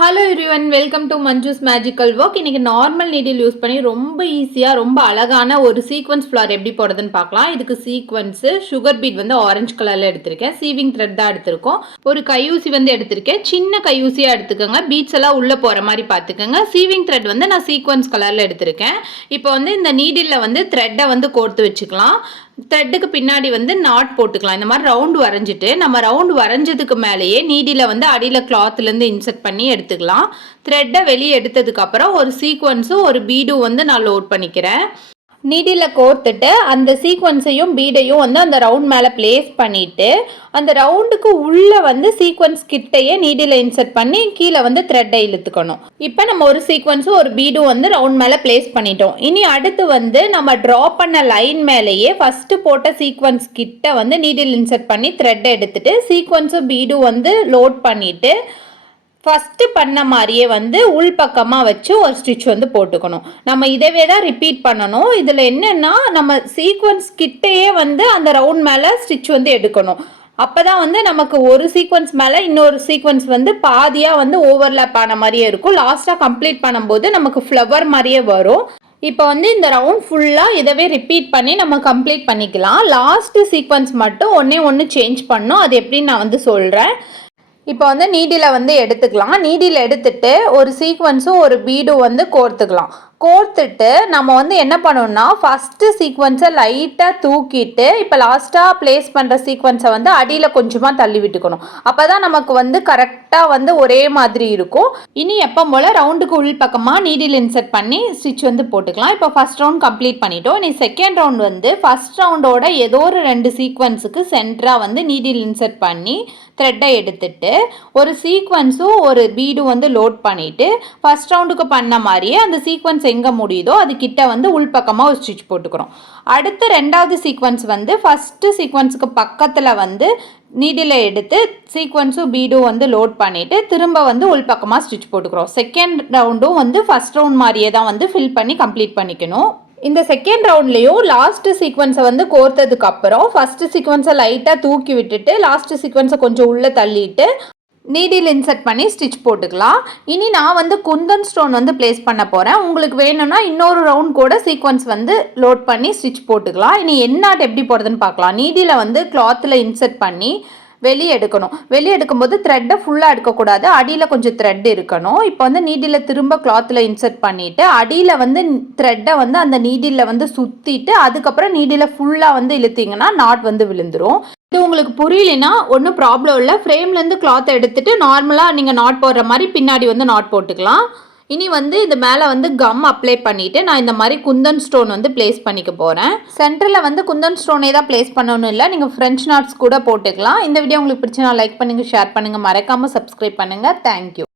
Hello everyone, welcome to Manju's magical work. இன்னைக்கு normal needle use பண்ணி ரொம்ப ஈஸியாக ரொம்ப அழகான ஒரு சீக்வன்ஸ் ஃப்ளவர் எப்படி போடுறதுன்னு பார்க்கலாம். இதுக்கு சீக்வன்ஸு சுகர் பீட் வந்து ஆரஞ்சு கலரில் எடுத்திருக்கேன். சீவிங் த்ரெட் தான் எடுத்திருக்கோம். ஒரு கையூசி வந்து எடுத்திருக்கேன். சின்ன கையூசியாக எடுத்துக்கோங்க. பீட்ஸ் எல்லாம் உள்ளே போகிற மாதிரி பார்த்துக்கோங்க. சீவிங் த்ரெட் வந்து நான் சீக்வன்ஸ் கலரில் எடுத்திருக்கேன். இப்போ வந்து இந்த நீடிலில் வந்து த்ரெட்டை வந்து கோர்த்து வச்சுக்கலாம். த்ரெட்டுக்கு பின்னாடி வந்து நாட் போட்டுக்கலாம். இந்த மாதிரி ரவுண்டு வரைஞ்சிட்டு நம்ம ரவுண்டு வரைஞ்சதுக்கு மேலேயே நீடியில் வந்து அடியில் கிளாத்லேருந்து இன்சர்ட் பண்ணி எடுத்துக்கலாம். த்ரெட்டை வெளியே எடுத்ததுக்கப்புறம் ஒரு சீக்வன்ஸும் ஒரு பீடும் வந்து நான் லோட் பண்ணிக்கிறேன். நீடியில் கோர்த்துட்டு அந்த சீக்வன்ஸையும் பீடையும் வந்து அந்த ரவுண்ட் மேலே பிளேஸ் பண்ணிவிட்டு அந்த ரவுண்டுக்கு உள்ளே வந்து சீக்வன்ஸ் கிட்டையே நீடியில் இன்சர்ட் பண்ணி கீழே வந்து த்ரெட்டை இழுத்துக்கணும். இப்போ நம்ம ஒரு சீக்வன்ஸும் ஒரு பீடும் வந்து ரவுண்ட் மேலே பிளேஸ் பண்ணிட்டோம். இனி அடுத்து வந்து நம்ம ட்ரா பண்ண லைன் மேலேயே ஃபஸ்ட்டு போட்ட சீக்வன்ஸ் கிட்ட வந்து நீடில் இன்சர்ட் பண்ணி த்ரெட்டை எடுத்துட்டு சீக்வன்ஸும் பீடும் வந்து லோட் பண்ணிவிட்டு ஃபஸ்ட்டு பண்ண மாதிரியே வந்து உள்பக்கமாக வச்சு ஒரு ஸ்டிச் வந்து போட்டுக்கணும். நம்ம இதவே தான் ரிப்பீட் பண்ணணும். இதில் என்னென்னா நம்ம சீக்வன்ஸ் கிட்டேயே வந்து அந்த ரவுண்ட் மேலே ஸ்டிச் வந்து எடுக்கணும். அப்போ தான் வந்து நமக்கு ஒரு சீக்வன்ஸ் மேலே இன்னொரு சீக்வன்ஸ் வந்து பாதியாக வந்து ஓவர்லேப் ஆன மாதிரியே இருக்கும். லாஸ்ட்டாக கம்ப்ளீட் பண்ணும்போது நமக்கு ஃப்ளவர் மாதிரியே வரும். இப்போ வந்து இந்த ரவுண்ட் ஃபுல்லாக இதவே ரிப்பீட் பண்ணி நம்ம கம்ப்ளீட் பண்ணிக்கலாம். லாஸ்ட்டு சீக்வன்ஸ் மட்டும் ஒன்று சேஞ்ச் பண்ணணும். அது எப்படின்னு நான் வந்து சொல்கிறேன். இப்போ வந்து நீடில் வந்து எடுத்துக்கலாம். நீடில் எடுத்துட்டு ஒரு சீக்வன்ஸும் ஒரு பீடும் வந்து கோர்த்துக்கலாம். கோர்த்துட்டு நம்ம வந்து என்ன பண்ணணும்னா ஃபஸ்ட்டு சீக்வன்ஸை லைட்டாக தூக்கிட்டு இப்போ லாஸ்ட்டாக ப்ளேஸ் பண்ணுற சீக்வன்ஸை வந்து அடியில் கொஞ்சமாக தள்ளி விட்டுக்கணும். அப்போ தான் நமக்கு வந்து கரெக்டாக வந்து ஒரே மாதிரி இருக்கும். இனி எப்போ போல் ரவுண்டுக்கு உள் பக்கமாக நீடில் இன்சர்ட் பண்ணி ஸ்டிச் வந்து போட்டுக்கலாம். இப்போ ஃபஸ்ட் ரவுண்ட் கம்ப்ளீட் பண்ணிட்டோம். இனி செகண்ட் ரவுண்ட் வந்து ஃபஸ்ட் ரவுண்டோட ஏதோ ஒரு 2 சீக்வன்ஸுக்கு சென்டராக வந்து நீடில் இன்சர்ட் பண்ணி த்ரெட்டை எடுத்துட்டு ஒரு சீக்வன்ஸும் ஒரு பீடும் வந்து லோட் பண்ணிவிட்டு ஃபஸ்ட் ரவுண்டுக்கு பண்ண மாதிரியே அந்த சீக்வன்ஸ் எங்கே முடியுதோ அது கிட்ட வந்து உள்பக்கமாக ஒரு ஸ்டிச் போட்டுக்கிறோம். அடுத்து ரெண்டாவது சீக்வன்ஸ் வந்து ஃபஸ்ட்டு சீக்வன்ஸுக்கு பக்கத்தில் வந்து நீடில் எடுத்து சீக்வன்ஸும் பீடும் வந்து லோட் பண்ணிவிட்டு திரும்ப வந்து உள்பக்கமாக ஸ்டிச் போட்டுக்கிறோம். செகண்ட் ரவுண்டும் வந்து ஃபஸ்ட் ரவுண்ட் மாதிரியே தான் வந்து ஃபில் பண்ணி கம்ப்ளீட் பண்ணிக்கணும். இந்த செகண்ட் ரவுண்ட்லேயும் லாஸ்ட்டு சீக்வன்ஸை வந்து கோர்த்ததுக்கப்புறம் ஃபஸ்ட்டு சீக்வன்ஸை லைட்டாக தூக்கி விட்டுட்டு லாஸ்ட்டு சீக்வன்ஸை கொஞ்சம் உள்ளே தள்ளிட்டு நீடில் இன்சர்ட் பண்ணி ஸ்டிச் போட்டுக்கலாம். இனி நான் வந்து குந்தன் ஸ்டோன் வந்து பிளேஸ் பண்ண போகிறேன். உங்களுக்கு வேணும்னா இன்னொரு ரவுண்ட் கூட சீக்வன்ஸ் வந்து லோட் பண்ணி ஸ்டிச் போட்டுக்கலாம். இனி என்னாட் எப்படி போடுறதுன்னு பார்க்கலாம். நீடில் வந்து கிளாத்தில் இன்சர்ட் பண்ணி வெளியே எடுக்கணும். வெளியே எடுக்கும்போது த்ரெட்டை ஃபுல்லாக எடுக்கக்கூடாது. அடியில் கொஞ்சம் த்ரெட் இருக்கணும். இப்போ வந்து நீடில் திரும்ப கிளாத்தில் இன்சர்ட் பண்ணிவிட்டு அடியில் வந்து த்ரெட்டை வந்து அந்த நீடில் வந்து சுற்றிட்டு அதுக்கப்புறம் நீடில் ஃபுல்லாக வந்து இழுத்திங்கன்னா நாட் வந்து விழுந்துடும். இது உங்களுக்கு புரியலைன்னா ஒன்றும் ப்ராப்ளம் இல்லை. ஃப்ரேம்லேருந்து கிளாத்தை எடுத்துகிட்டு நார்மலாக நீங்கள் நாட் போடுற மாதிரி பின்னாடி வந்து நாட் போட்டுக்கலாம். இனி வந்து இது மேலே வந்து கம் அப்ளை பண்ணிவிட்டு நான் இந்த மாதிரி குந்தன் ஸ்டோன் வந்து பிளேஸ் பண்ணிக்க போகிறேன். சென்டரில் வந்து குந்தன் ஸ்டோனே தான் பிளேஸ் பண்ணணும் இல்லை, நீங்கள் ஃப்ரெஞ்ச் நாட்ஸ் கூட போட்டுக்கலாம். இந்த வீடியோ உங்களுக்கு பிடிச்சா லைக் பண்ணுங்கள், ஷேர் பண்ணுங்கள், மறக்காமல் சப்ஸ்கிரைப் பண்ணுங்கள். தேங்க்யூ.